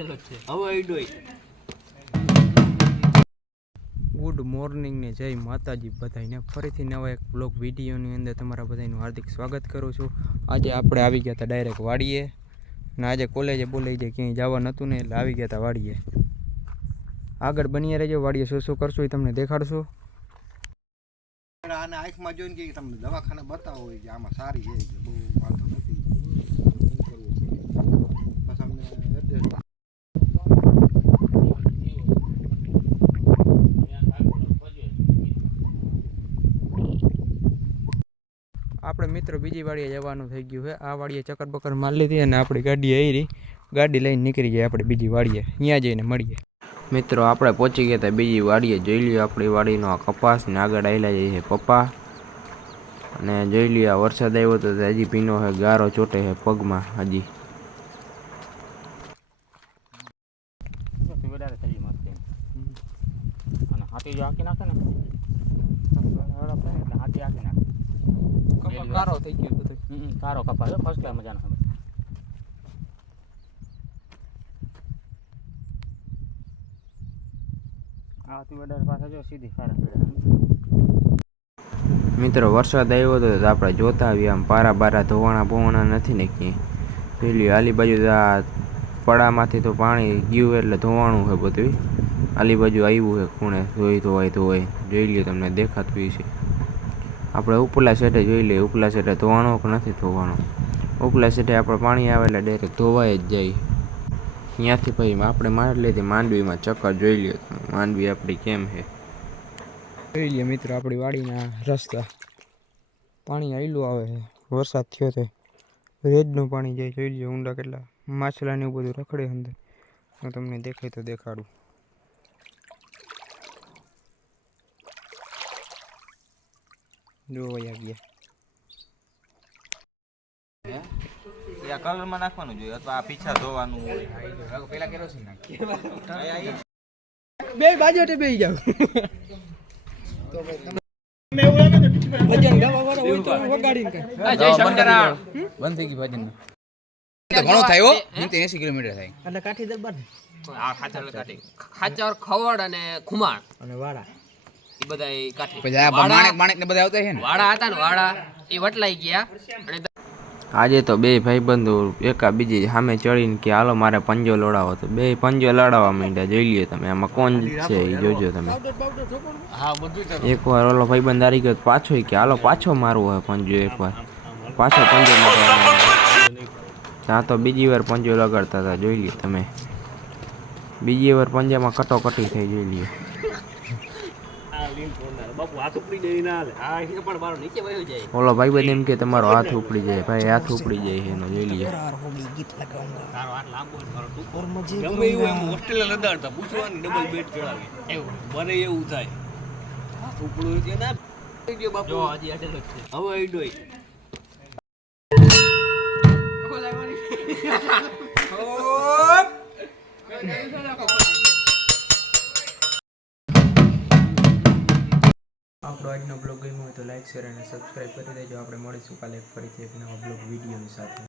આડેલો છે હવે આડોય good morning ને જય માતાજી બધાને ફરીથી નવા એક બ્લોગ વિડીયોની અંદર તમારા બધાનું હાર્દિક સ્વાગત કરું છું। આજે આપણે આવી ગયા હતા ડાયરેક્ટ વાડીએ ને આજે કોલેજે બોલાઈ જાય ક્યાંય જવા નહોતું ને એટલે આવી ગયા હતા વાડીએ। આગળ બની રહેજો, વાડીએ શું શું કરશું એ તમને દેખાડશું। આને આંખમાં જોઈને કે તમને દવાખાને બતાવો હોય કે આમાં સારી છે કે બહુ વાંધો નથી બસ અમને આપણે મિત્રો બીજી વાડીએ જવાનું થઈ ગયું છે। આ વાડીએ ચક્કર બક્કર મારી લીધી અને આપણી ગાડી આવી ગાડી લઈને નીકળી જાય આપણે બીજી વાડીએ, ત્યાં જઈને મળીએ। મિત્રો આપણે પહોંચી ગયા હતા બીજી વાડીએ। જોઈ લ્યો આપણી વાડીનો આ કપાસ ને આગળ આવેલા જાય છે પપ્પા અને જોઈ લ્યો આ વરસાદ આવ્યો તો હજી ભીનો છે, ગારો ચોટે છે પગમાં હજી। કારો થઈ ગયો બધો કારો કપાસ ફર્સ્ટ ક્લાસ મજાનો હવે આ તું ઓર્ડર પાસે જો સીધી સારા મિત્રો વરસાદ આવ્યો હતો તો આપણે જોતા આવ્યા આમ પારા બારા ધોવાણા બોવાણા નથી ને ક્યાંય। પેલી આલી બાજુ આ પડામાંથી તો પાણી ગયું એટલે ધોવાણું છે બધું। આલી બાજુ આવ્યું છે ખૂણે ધોવાય જોઈ લ્યો તમને દેખાતું છે। આપણે ઉપલા સેટે જોઈ લઈએ ઉપલા સેટે ધોવાણો કે નથી ધોવાણો। ઉપલા સેટે આપણે પાણી આવે એટલે ડાયરેક્ટ ધોવાઈ જ જાય। ત્યાંથી પછી આપણે મારી લીધી માંડવીમાં ચક્કર જોઈ લ્યો તમે માંડવી આપણી કેમ છે જોઈ લઈએ મિત્રો આપણી વાડીના રસ્તા। પાણી આવેલું આવે છે, વરસાદ થયો તો રેજનું પાણી જાય જોઈ લ્યો ઊંડા કેટલા માછલા ને એવું બધું રખડે અંદર। હું તમને દેખાય તો દેખાડું। જો વયા ગયા કલરમાં નાખવાનું જોઈએ અથવા આ પીછા ધોવાનું હોય પેલા કેરોસીન નાખી બે બાજુ બેહી જાવ ભજન ગાવા વાળો હોય તો વગાડીને કઈ જય શંકરા બંધ થઈ ગઈ ભજન તો ઘણો થાય 80 કિલોમીટર થાય એટલે કાઠી દરબાર આ ખાચર કાઠી ખાચર ખવડ અને ખુમાણ અને વાડા એ બધા કાઠી પછી આ માણેક ને બધા આવતા છે ને વાડા હતા ને વાડા એ વટલાઈ ગયા અને આજે તો બે ભાઈબંધો એકા બીજી સામે ચડીને કે હાલો મારે પંજો લડાવો તો બે પંજો લડાવવા માંડ્યા। જોઈ લ્યો તમે આમાં કોણ છે એ જોજો તમે। એકવાર ઓલો ભાઈબંધ હારી ગયો પાછો કે હાલો પાછો મારવો હોય પંજો, એકવાર પાછો પંજો મારવાનો ત્યાં તો બીજી વાર પંજો લગાડતા હતા જોઈ લ્યો તમે। બીજી વાર પંજામાં કટોકટી થઈ જોઈ લ્યો। ઓલો ભાઈબંધ એમ કે તમારો હાથ ઉપડી જાય, ભાઈ હાથ ઉપડી જાય એનો જોઈ લઈએ। એવું થાય હાથ ઉપડું છે ને જો હજી આડેલો છે હવે આડોય આપણો આજનો બ્લોગ ગમ્યો હોય તો લાઈક શેર અને સબસ્ક્રાઈબ કરી દેજો। આપણે મળીશું કાલે ફરીથી એક નવા બ્લોગ વિડીયોની સાથે।